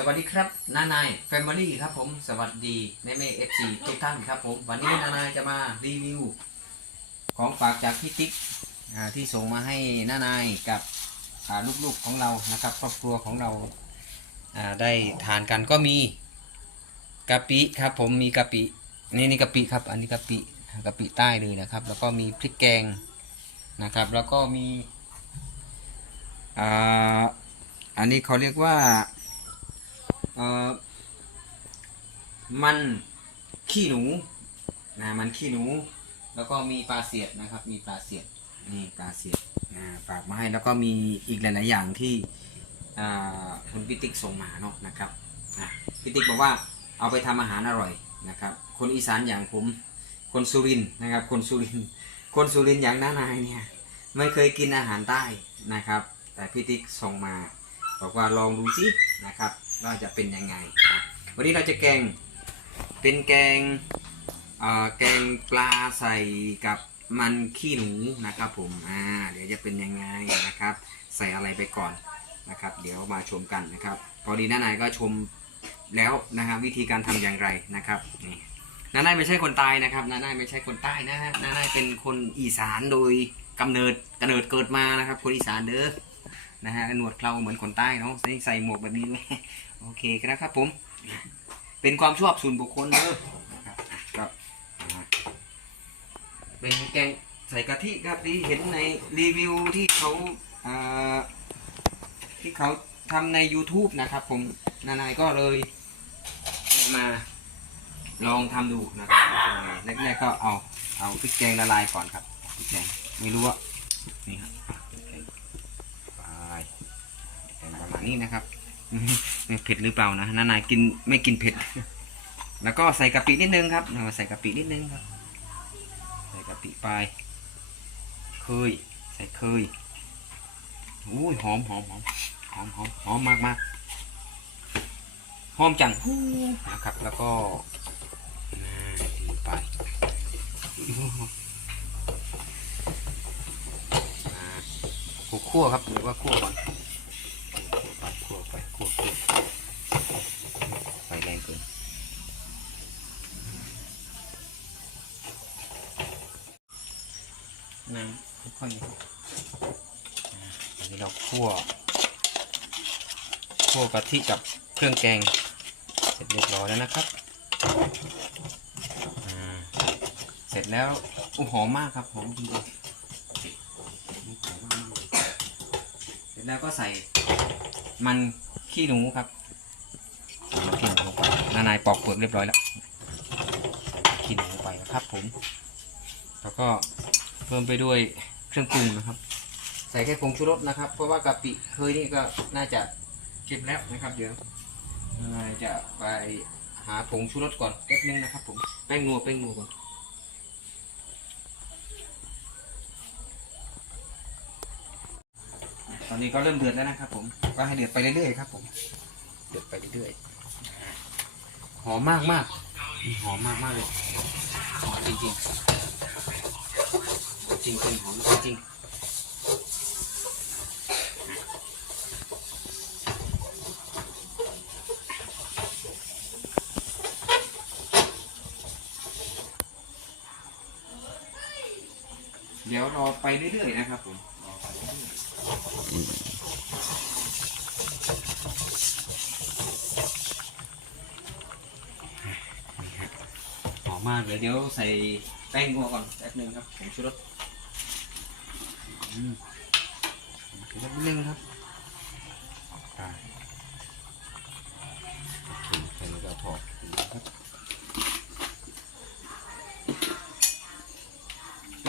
สวัสดีครับนานายแฟมิลี่ครับผมสวัสดีในเมเอฟซีทุกท่านครับผมวันนี้นานายจะมารีวิว ของฝากจากพี่ติ๊กที่ส่งมาให้นานายกับลูกๆของเรานะครับ ครอบครัวของเราอ่าได้ทานกันก็มีกะปิครับผมมีกะปินี่นี่กะปิครับ อันนี้กะปิกะปิใต้เลยนะครับ แล้วก็มีพริกแกงนะครับ แล้วก็มีอ่าอันนี้เขาเรียกว่า เอ่อมันขี้หนูนะมันขี้หนู แล้วก็มีปลาเสียดนะครับ มีปลาเสียดนี่ปลาเสียดนะฝากมาให้แล้วก็มีอีกหลาย ๆ อย่างที่คุณพิติกส่งมาเนาะนะครับนะพิติกบอกว่าเอาไปทำอาหารอร่อยนะครับ คนอีสานอย่างผม คนสุรินนะครับ คนสุรินคนสุรินอย่างน้านายเนี่ยไม่เคยกินอาหารใต้นะครับ แต่พิติกส่งมา บอกว่าลองดูสินะครับ ว่าจะเป็นยังไงนะวันนี้เราจะแกงเป็นแกงแกงปลาใส่กับมันขี้หนูนะครับผมอ่าเดี๋ยวจะเป็นยังไงนะครับ ใส่อะไรไปก่อนนะครับ เดี๋ยวมาชมกันนะครับพอดีน้านายก็ชมแล้วนะครับวิธีการทำอย่างไรนะครับนี่น้านายไม่ใช่คนใตายนะครับน้านายไม่ใช่คนใต้นะฮะน้านายเป็นคนอีสานโดยกำเนิดกำเนิดเกิดมานะครับ คนอีสานเด้อนะฮะหนวดเคราเหมือนคนใต้เนาะใส่หมวกแบบนี้ด้วย โอเคครับผม เป็นความชอบส่วนบุคคลเนอะครับก็เป็นแกงใส่กะทิครับที่เห็นในรีวิวที่เขาที่เขาทำใน YouTube นะครับผมนานายก็เลยมาลองทำดูนะครับแรกๆก็เอาเอาพริกแกงละลายก่อนครับพริกแกงไม่รู้ว่านี่ครับไปประมาณนี้นะครับ เผ็ดหรือเปล่านะนานายกินไม่กินเผ็ด แล้วก็ใส่กะปินิดนึงครับเอาใส่กะปินิดนึงครับ ใส่กะปิไปเคยใส่เคยอุ้ยหอมหอมหอมหอมหอมหอมมากมากหอมจังนะครับ แล้วก็นาดีไปอ่าคั่วครับหรือว่าคั่วก่อนคั่วไปคั่วไปคั่วคั่วไฟแรงเกินน้ำค่อยๆครับอ่าอันนี้เราคั่ว ทิกับเครื่องแกง เสร็จเรียบร้อยแล้วนะครับ เสร็จแล้วอู้หอมมากครับหอมจริงๆเสร็จแล้วก็ใส่มันขี้หนูครับมันขี้หนูลงไปนานายปอกเปลือกเรียบร้อยแล้วใส่ขี้หนูลงไปนะครับผม แล้วก็เพิ่มไปด้วยเครื่องปรุงนะครับ ใส่แค่ผงชูรสนะครับ เพราะว่ากะปิเคยนี่ก็น่าจะ เก็บแล้วนะครับ เดี๋ยวนายจะไปหาผงชูรสก่อนแป๊บนึงนะครับ ผมแป้งนัวแป้งนัวก่อนตอนนี้ก็เริ่มเดือดแล้วนะครับ ผมก็ให้เดือดไปเรื่อยๆครับผมเดือดไปเรื่อยๆหอมมากมากหอมมากมากเลยหอมจริงๆจริงจริงๆหอมจริงๆเดี๋ยวร อไปเรื่อยๆนะครับผมอไปเรื่อยๆนี่ฮะหอมมากเลยเดี๋ยวใส่แป้งงัวก่อนแป๊บนึงครับผงชูรสอืมผงชูรสนิดนึงครับ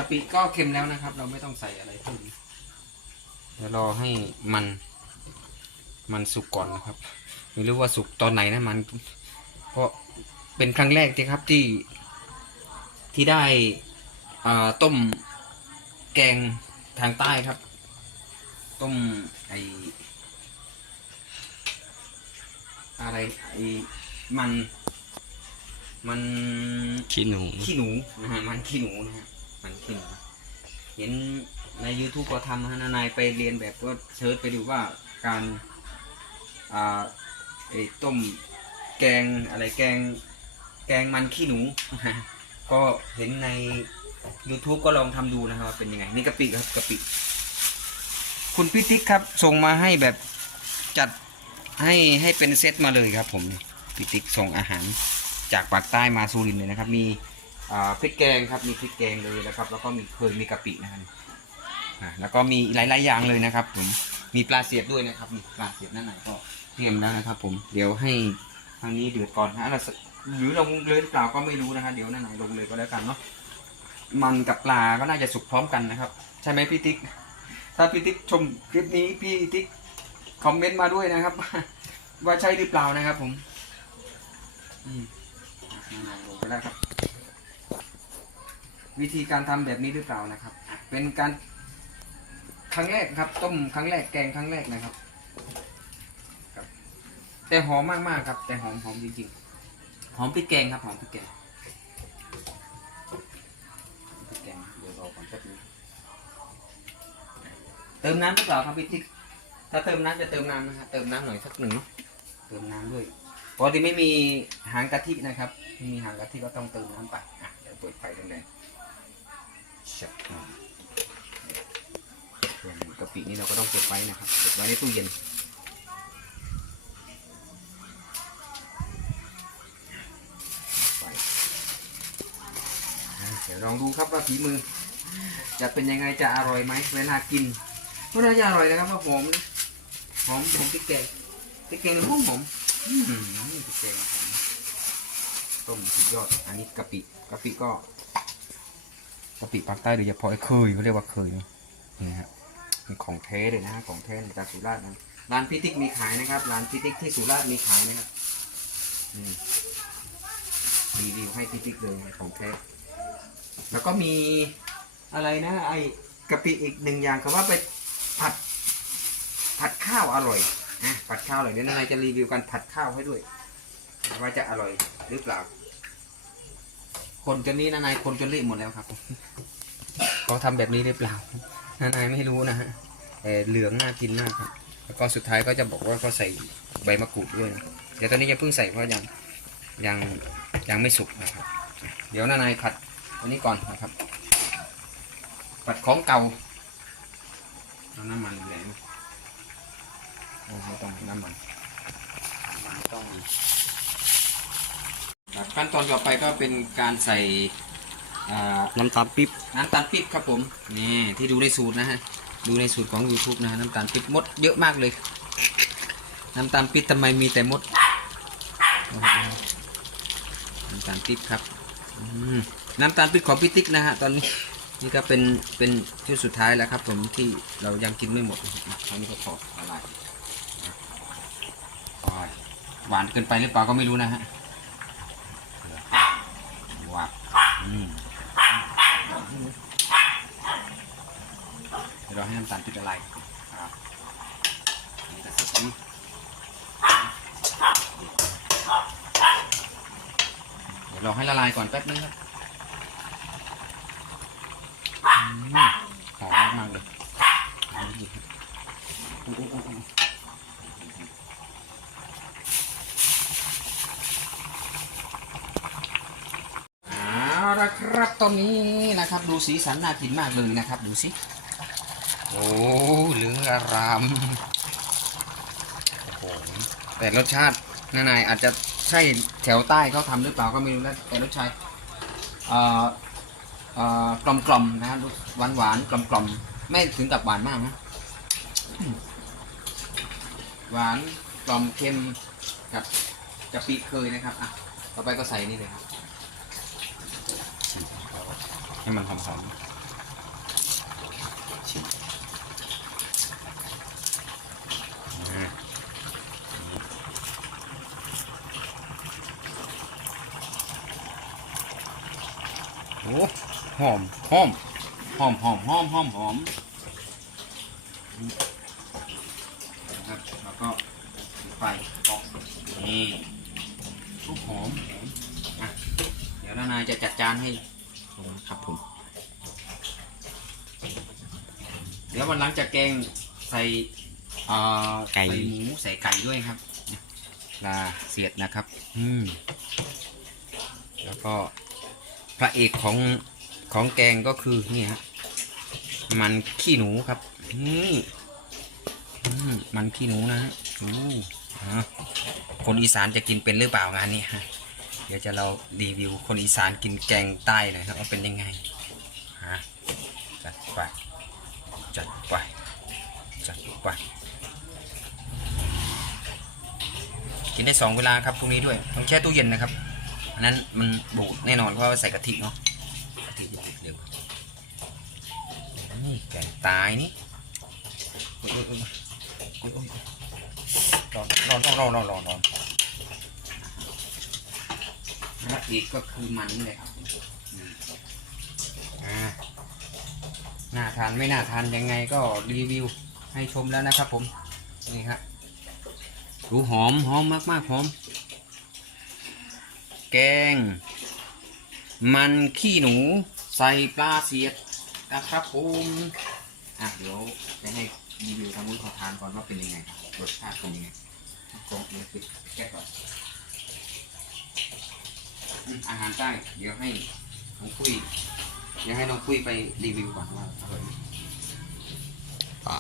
ปิก็เค็มแล้วนะครับ เราไม่ต้องใส่อะไรเพิ่มเดี๋ยวรอให้มัน มันสุกก่อนนะครับ ไม่รู้ว่าสุกตอนไหนนะมัน เพราะเป็นครั้งแรกที่ครับที่ ที่ได้อ่าต้มแกงทางใต้ครับ ต้มไออะไรไอมัน มันขี้หนูขี้หนูนะฮะมันขี้หนูนะฮะ มันขี้นเห็นใน YouTube ก็ทำนะฮะนายไปเรียนแบบก็เชิร์ชไปดูว่าการอ่าไอ้ต้มแกงอะไรแกงแกงมันขี้หนู ก็เห็นใน YouTube ก็ลองทำดูนะครับว่าเป็นยังไง นี่กะปิครับกะปิ คุณพี่ติ๊กครับส่งมาให้แบบจัดให้ให้เป็นเซตมาเลยครับผมพี่ติ๊กส่งอาหารจากปากใต้มาสุรินเลยนะครับ มี พริกแกงครับมีพริกแกงเลยนะครับ แล้วก็มีเคยมีกะปินะครับแล้วก็มีหลายๆอย่างเลยนะครับ ผมมีปลาเสียบด้วยนะครับ มีปลาเสียบนั่นไหนก็เตรียมแล้วนะครับ ผมเดี๋ยวให้ทางนี้เดือดก่อนนะหรือลงเลยหรือเปล่าก็ไม่รู้นะครับเดี๋ยวนั่นไหนลงเลยก็แล้วกันเนาะมันกับปลาก็น่าจะสุกพร้อมกันนะครับ ใช่ไหมพี่ติ๊กถ้าพี่ติ๊กชมคลิปนี้พี่ติ๊กคอมเมนต์มาด้วยนะครับ ว่าใช่หรือเปล่านะครับ ผม อืมอะลงไปแล้วครับ วิธีการทำแบบนี้หรือเปล่านะครับ เป็นการครั้งแรกครับ ต้มครั้งแรกแกงครั้งแรกนะครับครับ แต่หอมมากๆครับ แต่หอมหอมจริงๆหอมพริกแกงครับหอมพริกแกงพริกแกงเดี๋ยวรอก่อนแป๊บนึงเติมน้ำหรือเปล่าครับพี่ทิกถ้าเติมน้ำจะเติมน้ำนะครับเติมน้ำหน่อยสักหนึ่งเนาะเติมน้ำด้วยปกติไม่มีหางกะทินะครับไม่มีหางกะทิก็ต้องเติมน้ำไปอะเดี๋ยวเปิดไฟแรงๆ ชับส่วนกะปินี่เราก็ต้องเก็บไว้นะครับเก็บไว้ในตู้เย็นไฟอะเดี๋ยวลองดูครับว่าฝีมือ จะเป็นยังไงจะอร่อยไหมเวลากินก็น่าจะอร่อยนะครับว่าหอมหอมหอมพริกแกงพริกแกงหอมหอมอืมพริกแกงต้มสุดยอดอันนี้กะปิกะปิก็ กะปิภาคใต้โดยเฉพาะไอ้เคยเขาเรียกว่าเคยนะนี่ครับเป็นของแท้เลยนะของแท้จากสุราษฎร์นะร้านพิติกมีขายนะครับร้านพิติกที่สุราษฎร์มีขายนะครับรีวิวให้พิติกเลยของแท้แล้วก็มีอะไรนะไอ้กะปิอีกหนึ่งอย่างคือว่าไปผัดผัดข้าวอร่อยนะผัดข้าวอร่อยเดี๋ยวนายจะรีวิวกันผัดข้าวให้ด้วย ว่าจะอร่อยหรือเปล่า คนจนนี้นะนายคนจนเละหมดแล้วครับเขาทำแบบนี้หรือเปล่านานายไม่รู้นะฮะแต่เหลืองน่ากินมากครับ แล้วก็สุดท้ายก็จะบอกว่าเขาใส่ใบมะกรูดด้วยนะเดี๋ยวตอนนี้ยังเพิ่งใส่เพราะยังยังยังไม่สุกนะครับ เดี๋ยวนานายผัดอันนี้ก่อนนะครับปัดของเก่าเอาน้ำมันแรงโอ้ไม่ต้องน้ำมันน้ำมันต้องมี ครับขั้นตอนต่อไปก็เป็นการใส่อ่าน้ำตาลปิ๊บน้ำตาลปิ๊บครับผมนี่ที่ดูในสูตรนะฮะดูในสูตรของ YouTube นะฮะน้ำตาลปิ๊บมดเยอะมากเลย น้ำตาลปิ๊บทำไมมีแต่มดน้ำตาลปิ๊บครับอืมน้ำตาลปิ๊บของพี่ติ๊กนะฮะตอนนี้นี่ก็เป็นเป็นชุดสุดท้ายแล้วครับ ผมที่เรายังกินไม่หมดอันนี้ก็พอละลายโอ้ยหวานเกินไปหรือเปล่าก็ไม่รู้นะฮะว้าวอืม เดี๋ยวเราให้น้ำตาลปิ๊บละลายอ่าอันนี้ก็ใส่อันนี้เดี๋ยวเรอให้ละลายก่อนแป๊บนึงครับหอมมากเลยหอมดีครับอุ๊ยอุ๊ยอุ๊ยอุ๊ยเอาละ ครับตอนนี้นะครับดูสีสันน่ากินมากเลยนะครับ ดูสิโอ้เหลืองอารามโอ้โหแต่รสชาตินานายอาจจะใช่แถวใต้เขาทำหรือเปล่าก็ไม่รู้นะแต่รสชาติกลมกลมนะหวานหวานกลมกลมไม่ถึงกับหวานมากนะหวานกลมเค็มกับกะปิเคยนะครับอะต่อไปก็ใส่นี่เลยครับ ให้มันหอมๆชิมโอ้หอมหอมหอมหอมหอมหอมหอมนะครับแล้วก็ไฟปอกนี่หอมหอมอะเดี๋ยวนายจะจัดจานให้ ววันหลังจะแกงใส่เอ่อใส่หมูใส่ไก่ด้วยครับปลาเสียดนะครับ อืม แล้วก็พระเอกของของแกงก็คือนี่ฮะมันขี้หนูครับ นี่อืมมันขี้หนูนะฮะอู้อะคนอีสานจะกินเป็นหรือเปล่างานนี้ฮะ เดี๋ยวจะเรารีวิวคนอีสานกินแกงใต้หน่อยครับว่าเป็นยังไงฮะจัดไป จัดไป จัดไป กินได้สองเวลาครับพรุ่งนี้ด้วย ต้องแช่ตู้เย็นนะครับ อันนั้นมันบูดแน่นอนเพราะว่าใส่กะทิเนาะ กะทิบูดเร็วนี่แกงตายนี่โอ๊ยโอ๊ยโอ๊ยโอ๊ยโอ๊ยร้อนร้อนร้อนร้อนร้อนร้อนและอีกก็คือมันนี่เลยครับอืมอ่า น่าทานไม่น่าทานยังไงก็รีวิวให้ชมแล้วนะครับผม นี่ครับดูหอมหอมมากมากๆหอม แกง มันขี้หนูใส่ปลาเสียดนะครับผมอะเดี๋ยวจะให้รีวิวทางนู้นขอทานก่อนว่าเป็นยังไงครับรสชาติเป็นยังไงกองเนื้อปิดแก้ก่อนอาหารใต้เดี๋ยวให้น้องคุย เดี๋ยวให้น้องคุยไปรีวิวก่อนว่าอร่อยไหมอ่า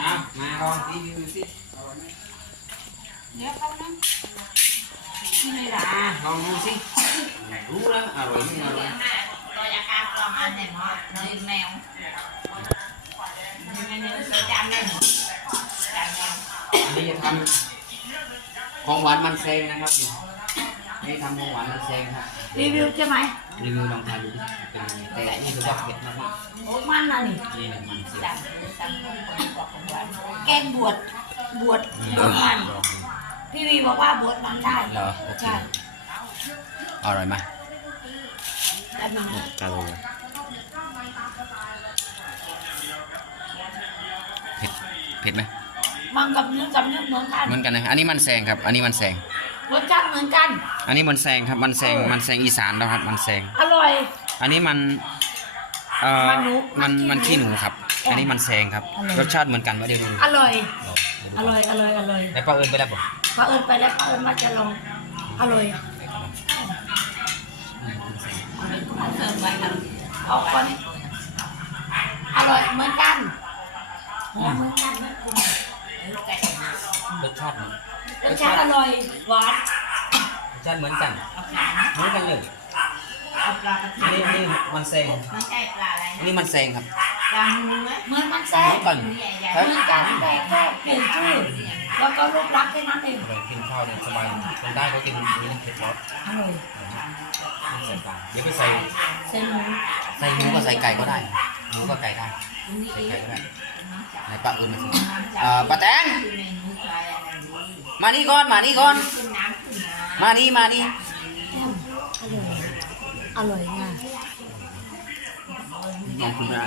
อะมาลองรีวิวสิเดี๋ยวเขานะที่ไม่ได้อะลองดูสิอยากรู้แล้วอร่อยไม่อร่อยเราอยากการลองอันไหนมั้งเนยแมวเนยแมวสวยจังเลยจังเลยอันนี้จะทำ ของหวานมันแซงนะครับนี่ทำของหวานมันแซงครับรีวิวใช่ไหมรีวิวลองทานดูดิเป็นยังไงแต่นี่คือว่าเผ็ดมากโอ้มันน่ะนี่ๆนี่แหละมันเสียจังจังบอกของหวานแกงบวชบวชบวชมันพี่วีบอกว่าบวชมันได้เหรอโอเคใช่อร่อยไหมแล้วมันอร่อยเผ็ดเผ็ดไหม มันกับเนื้อกับเนื้อเหมือนกันเหมือนกันนะอันนี้มันแซงครับ อันนี้มันแซงรสชาติเหมือนกัน อันนี้มันแซงครับมันแซงมันแซงอีสานแล้วครับมันแซงอร่อย อันนี้มันเอ่อมันหนูมันมัมันนขี้ขี้หหนูนูครับ อันนี้มันแซงครับอร่อยรสชาติเหมือนกันวะเดี๋ยวดูดูอร่อยเดี๋วดูอร่อยอร่อยอร่อยแล้วป้าเอิญไปแล้วป่ะพระเอิญไปแล้วพระเอิญว่าจะลองอร่อยเติมไปกันเอาคนอร่อยเหมือนกันหอมเหมือนกันนะคุณ รสชาติมันรสชาติอร่อยหวานรสชาติเหมือนกันเอาปลาเหมือนกันเลยเอาปลากระอันเทีนี้ยมอันนี้มันแซงไม่ใช่ปลาอะไรอันนี้มันแซงครับปลาหมูไหมเหมือนมันแซ่เหมือนกันเหมือนกันแต่แค่เปลี่ยนชื่อ แล้วก็รูปลักษณ์แค่นั้นเองอร่อยกินข้าวเนี่ยสบายคนได้เขากินนี่เผ็ดร้อนอร่อยใส่ปลาเดี๋ยวไปใส่เส้นหมูใส่หมูก็ใส่ไก่ก็ได้หมูก็ไก่ได้ใส่ไก่ก็ได้ไหนป้าเอิญมาสิเอ่อป้าแตนมานี่ก่อนมานี่ก่อนขึ้นน้ำขึ้นน้มานี่มานี่ำอร่อยมากลองคุณนะ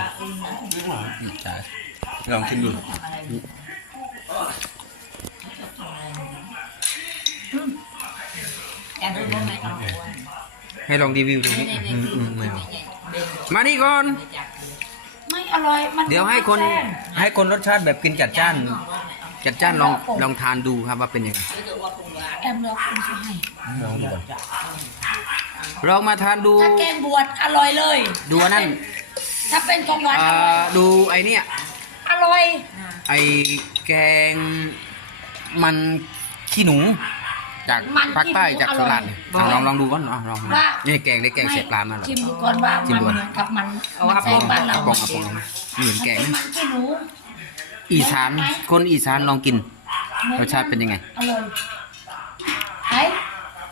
ใช่ลองชิมดู ให้ลองรีวิวดูนี่อืมอืมไม่เอามานี่ก่อน ไม่อร่อย มันเดี๋ยวให้คนแซ่บให้คนรสชาติแบบกินจัดจ้าน จัดจ้านลองลองทานดูครับว่าเป็นยังไงแอมเราคุณจะให้ลองดูก่อนลองมาทานดูถ้าแกงบวชอร่อยเลย ดูอันนั่นถ้าเป็นของหวานเอ่อร่อยอดูไอเนี่ยอร่อย ไอแกงมันขี้หนู จากภาคใต้จากสุราษฎร์เนี่ยอะลองลองดูก่อนอะลองดูนี่แกงได้แกงเสียปลามาเหรอ ชิมดูก่อนว่าชิมมันดูเหมือนกับมันมันแซ่บบ้านเรากระป๋องกระป๋องไม่เหมือนแกงเป็นนะมันขี้หนูอีสานคนอีสานลองกิน รสชาติเป็นยังไงอร่อยไอ้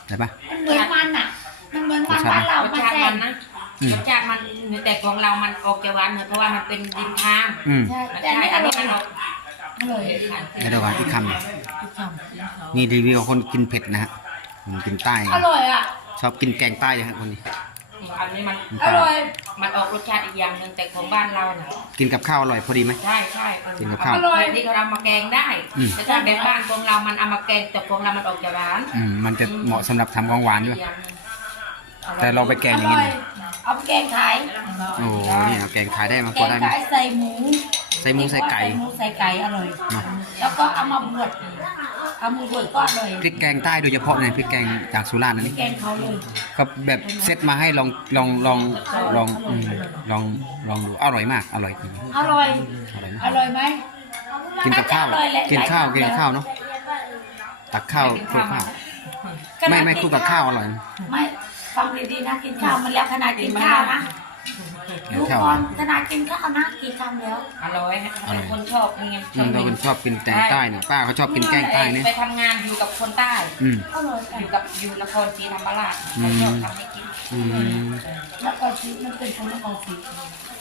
ใช่ปะ มันเหมือนมันอะ มันเหมือนมันบ้านเรารสมันชาติแซ่มับนนะอืม รสชาติมันแต่ของเรามันออกจะหวานหน่อยเพราะว่ามันเป็นดินทามอืม ใช่มันแต่ใช่ไม่ออันร่นี้อยมันออก อร่อยแล้วเดี๋ยวหวานอีกคำหนึ่งทุกคำนี่รีวิวของคนกินเผ็ดนะฮะคนกินใต้ อร่อยอะ ชอบกินแกงใต้เลยฮะคนนี้ อันนี้มันอร่อย มันออกรสชาติอีกอย่างหนึ่งแต่ของบ้านเราน่ะกินกับข้าวอร่อยพอดีไหมใช่ใช่กินกับข้าวอร่อยแบบนี้เขาเอามาแกงได้อืมแต่ถ้าแบบบ้านของเรา มันเอามาแกงแต่ของเรา มันออกจะหวานอืมมันจะเหมาะสำหรับทำของหวานด้วย แต่เราไปแกงอย่างนี้ร่นะเอาไปแกงขายโอ้นี่เอาแกงขายได้มาแกพองได้ไหมขายใส่หมูใส่หมูใส่ไก่ใส่หมูใส่ไก่อร่อยมาแล้วก็เอามาบวชเอามาบวชก็อร่อยพริกแกงใต้โดยเฉพาะเลยพริกแกงจากสุราษฎร์นั่นนี่แกงเขาเลยก็แบบเซตมาให้ลองลองลองลองอืมลองลองดูอร่อยมากอร่อยจริงอร่อย อร่อยมาก อร่อยไหมกินกับข้าว อร่อยแหละกินข้าวหลกิยนกับข้าวเนาะ ตักข้าวคลุกข้าว ไม่ไม่คลุกกับข้าวอร่อย ไม่ ฟังดีๆนะกินข้าวมันแล้วขนาดกินข้าวนะกินลูกข้าวก่อนขนาดกินข้าวนะกี่คำแล้วอร่อยนะเป็นคนชอบนี่ไงอืมเราเป็นชอบกินแกงใต้เนี่ยป้าเขาชอบกินแกงใต้เนี่ยไปทำงานอยู่กับคนใต้ อืม อร่อยอยู่จักับอยู่นครศรีธรรมราชเขาชอบทำให้กินอืมแล้วก็ชีสมันเป็นคนละกอชีส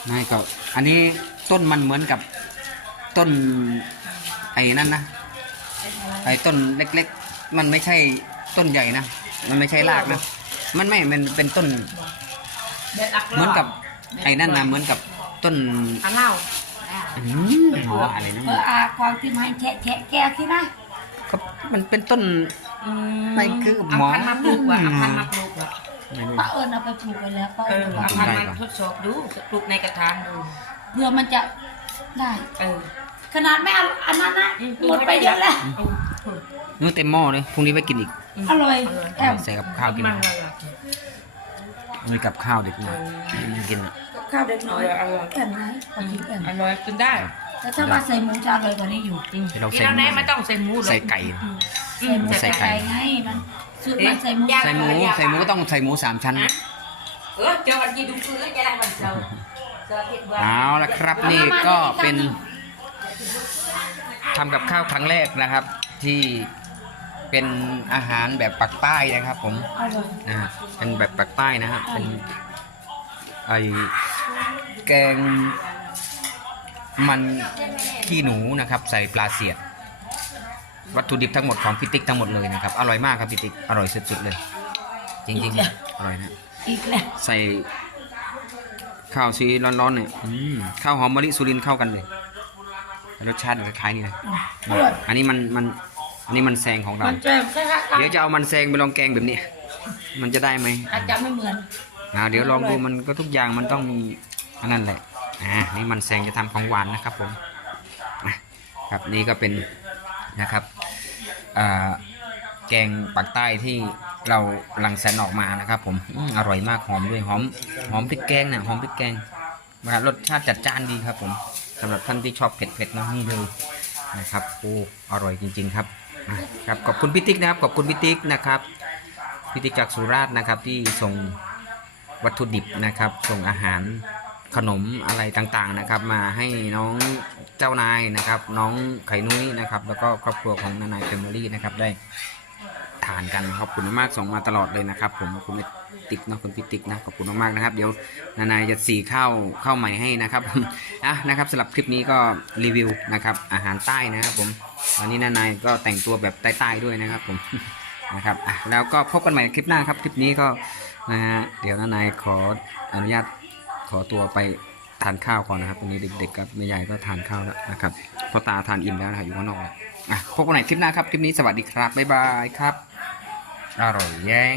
ไม่ก็อันนี้ต้นมันเหมือนกับต้น ไอ้นั่นนะไอ้ต้นเล็ก ๆ มันไม่ใช่ต้นใหญ่นะมันไม่ใช่รากนะ มันไม่มันเป็นต้น เหมือนกับไอ้นั่นนะเหมือนกับต้นอันเล่าอืมหัวอะไรนะเอออาความที่มันแฉะแฉะแก้วที่นะก็มันเป็นต้นไม่คือหมอเอาพันธุ์มาปลูกว่ะเอาพันธุ์มาปลูกว่ะไม่รู้ป้าเอิญเอาไปปลูกไปแล้วป้าเอเอิอญเอาเอาพันธุ์มาทดสอบดูปลูกในกระถางดูเพื่อมันจะได้เออขนาดไม่เอาอันนั้นนะหมดไปเยอะแล้วนู้นเต็มหม้อเลยพรุ่งนี้ไปกินอีกอร่อยแอมใส่กับข้าวกินมัน เลยอะมีกับข้าวเด็กหน่อยกินอะข้าวเด็กน้อยอร่อยแอมไหนขอกินแอมอร่อยกินได้แต่ถ้ามาใส่หมูจะอร่อยกว่านี้อยู่อืมที่เรากินใส่แล้วแน่ไม่ต้องใส่หมูหรอกใส่ไก่อืมใส่หมูใส่ใส่ไก่ไก่ไงมันสูตรมันใส่หมูย่างใส่หมูใส่หมูก็ต้องใส่หมูสามชั้นเออเจอวันกี่ดูฟื้นแล้วจะได้วันเสาร์เสาร์อาทิตย์วันเอาละครับนี่ก็เป็นทำกับข้าวครั้งแรกนะครับ ที่เป็นอาหารแบบปักใต้นะครับผมอร่อยอ่า เป็นแบบปักใต้นะครับ เป็นไอแกงมันขี้หนูนะครับ ใส่ปลาเสียด วัตถุดิบทั้งหมดของพิติกทั้งหมดเลยนะครับ อร่อยมากครับพิติกอร่อยสุดๆเลย จริงๆอร่อยนะ อีกแล้วใส่ข้าวซีร้อนๆเนี่ยอืมข้าวหอมมะลิสุรินทร์เข้ากันเลย รสชาติคล้ายๆนี่เลยอร่อยอันนี้มันมันอันนี้มันแซงของเรา มันจะคล้ายๆเดี๋ยวจะเอามันแซงไปลองแกงแบบนี้ มันจะได้ไหมอาจจะไม่เหมือนอ่าเดี๋ยวลองดูมันก็ทุกอย่างมันต้องมีอันนั้นแหละอ่านี่มันแซงจะทำของหวานนะครับผมอะครับนี่ก็เป็นนะครับอ่าแกงปักใต้ที่เราหลังแสนออกมานะครับผมอืมอร่อยมากหอมด้วยหอมหอมพริกแกงเนี่ยหอมพริกแกงนะครับรสชาติจัดจ้านดีครับ ผมสำหรับท่านที่ชอบเผ็ดๆนะนี่เลยนะครับโอ้อร่อยจริง ๆ ครับอะครับขอบคุณพี่ติ๊กนะครับขอบคุณพี่ติ๊กนะครับ พี่ติ๊กจากสุราษฎร์นะครับที่ส่งวัตถุดิบนะครับ ส่งอาหารขนมอะไรต่างๆนะครับ มาให้น้องเจ้านายนะครับ น้องไข่นุ้ยนะครับ แล้วก็ครอบครัวของนานายเฟมิลี่นะครับได้ทานกันขอบคุณมากๆส่งมาตลอดเลยนะครับ ผมขอบคุณติ๊กนะคุณพี่ติ๊กนะขอบคุณมากๆนะครับ เดี๋ยวนานายจะสีข้าวข้าวใหม่ให้นะครับอะนะครับสำหรับคลิปนี้ก็รีวิวนะครับ อาหารใต้นะครับ ผมวันนี้นานายก็แต่งตัวแบบใต้ๆด้วยนะครับ ผม นะครับอะแล้วก็พบกันใหม่คลิปหน้าครับ คลิปนี้ก็นะฮะเดี๋ยวนานายขออนุญาตขอตัวไปทานข้าวก่อนนะครับวันนี้เด็กๆกับแม่ใหญ่ก็ทานข้าวแล้วนะครับพ่อตาทานอิ่มแล้วนะครับอยู่ข้างนอกแล้วอะพบกันใหม่คลิปหน้าครับ คลิปนี้สวัสดีครับบ๊ายบายครับอร่อยแย้ง